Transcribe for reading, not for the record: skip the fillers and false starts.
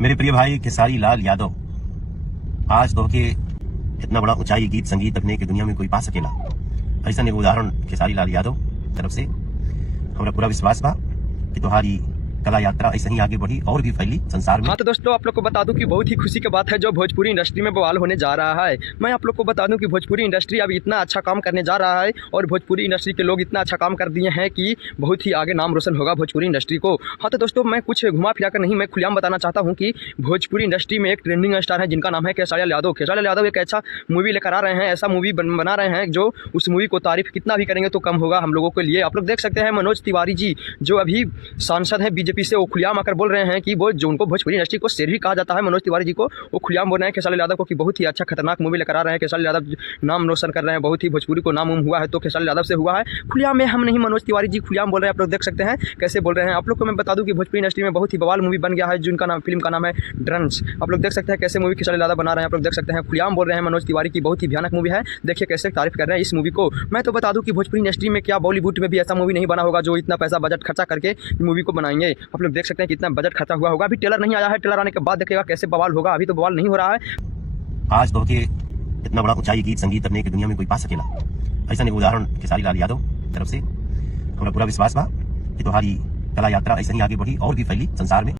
मेरे प्रिय भाई खेसारी लाल यादव, आज तो के इतना बड़ा ऊंचाई गीत संगीत अपने की दुनिया में कोई पा सकेला। ऐसा एक उदाहरण खेसारी लाल यादव तरफ से हमारा पूरा विश्वास बा कि तुम्हारी कला यात्रा ऐसे ही आगे बढ़ी और भी फैली संसार में। हाँ तो दोस्तों, आप लोग को बता दूं कि बहुत ही खुशी की बात है जो भोजपुरी इंडस्ट्री में बवाल होने जा रहा है। मैं आप लोग को बता दूं कि भोजपुरी इंडस्ट्री अब इतना अच्छा काम करने जा रहा है और भोजपुरी इंडस्ट्री के लोग इतना अच्छा काम कर दिए हैं कि बहुत ही आगे नाम रोशन होगा भोजपुरी इंडस्ट्री को। हाँ तो दोस्तों, मैं कुछ घुमा फिरा कर नहीं, मैं खुलेआम बताना चाहता हूँ कि भोजपुरी इंडस्ट्री में एक ट्रेंडिंग स्टार है जिनका नाम है खेसारी लाल यादव। खेसारी लाल यादव एक ऐसा मूवी लेकर आ रहे हैं, ऐसा मूवी बना रहे हैं जो उस मूवी को तारीफ कितना भी करेंगे तो कम होगा हम लोगों के लिए। आप लोग देख सकते हैं मनोज तिवारी जी जो अभी सांसद हैं बीजेपी से, वो खुलेआम आकर बोल रहे हैं कि वो जो उनको भोजपुरी इंडस्ट्री को शेर भी कहा जाता है, मनोज तिवारी जी को, वो खुलेआम बोल रहे हैं खेसारी लाल यादव को कि बहुत ही अच्छा खतरनाक मूवी लेकर आ रहे हैं। खेसारी लाल यादव नाम रोशन कर रहे हैं, बहुत ही भोजपुरी को नाम हुआ है तो खेसारी लाल यादव से हुआ है। खुलेआम में हम नहीं, मनोज तिवारी जी खुलेआम बोल रहे हैं। आप लोग देख सकते हैं कैसे बोल रहे हैं। आप लोग को मैं बता दूं कि भोजपुरी इंडस्ट्री में बहुत ही बवाल मूवी बन गया है जिनका नाम, फिल्म का नाम है ड्रंस। आप लोग देख सकते हैं कैसे मूवी खेसारी लाल यादव बना रहे हैं। आप लोग देख सकते हैं खुलेआम बोल रहे हैं मनोज तिवारी की बहुत ही भयानक मूवी है, देखिए कैसे तारीफ कर रहे हैं इस मूवी को। मैं तो बता दूं कि भोजपुरी इंडस्ट्री में क्या बॉलीवुड में भी ऐसा मूवी नहीं बना होगा जो इतना पैसा बजट खर्चा करके मूवी को बनाएंगे। आप लोग देख सकते हैं कितना बजट खर्चा हुआ होगा। अभी ट्रेलर नहीं आया है, ट्रेलर आने के बाद देखिएगा कैसे बवाल होगा, अभी तो बवाल नहीं हो रहा है। आज तो के इतना बड़ा ऊंचाई गीत संगीत अपने की दुनिया में कोई पा सकेला। ऐसा एक उदाहरण खेसारी लाल यादव तरफ से हमारा पूरा विश्वास बा कि तुम्हारी कला यात्रा ऐसे ही आगे बढ़ी और भी फैली संसार में।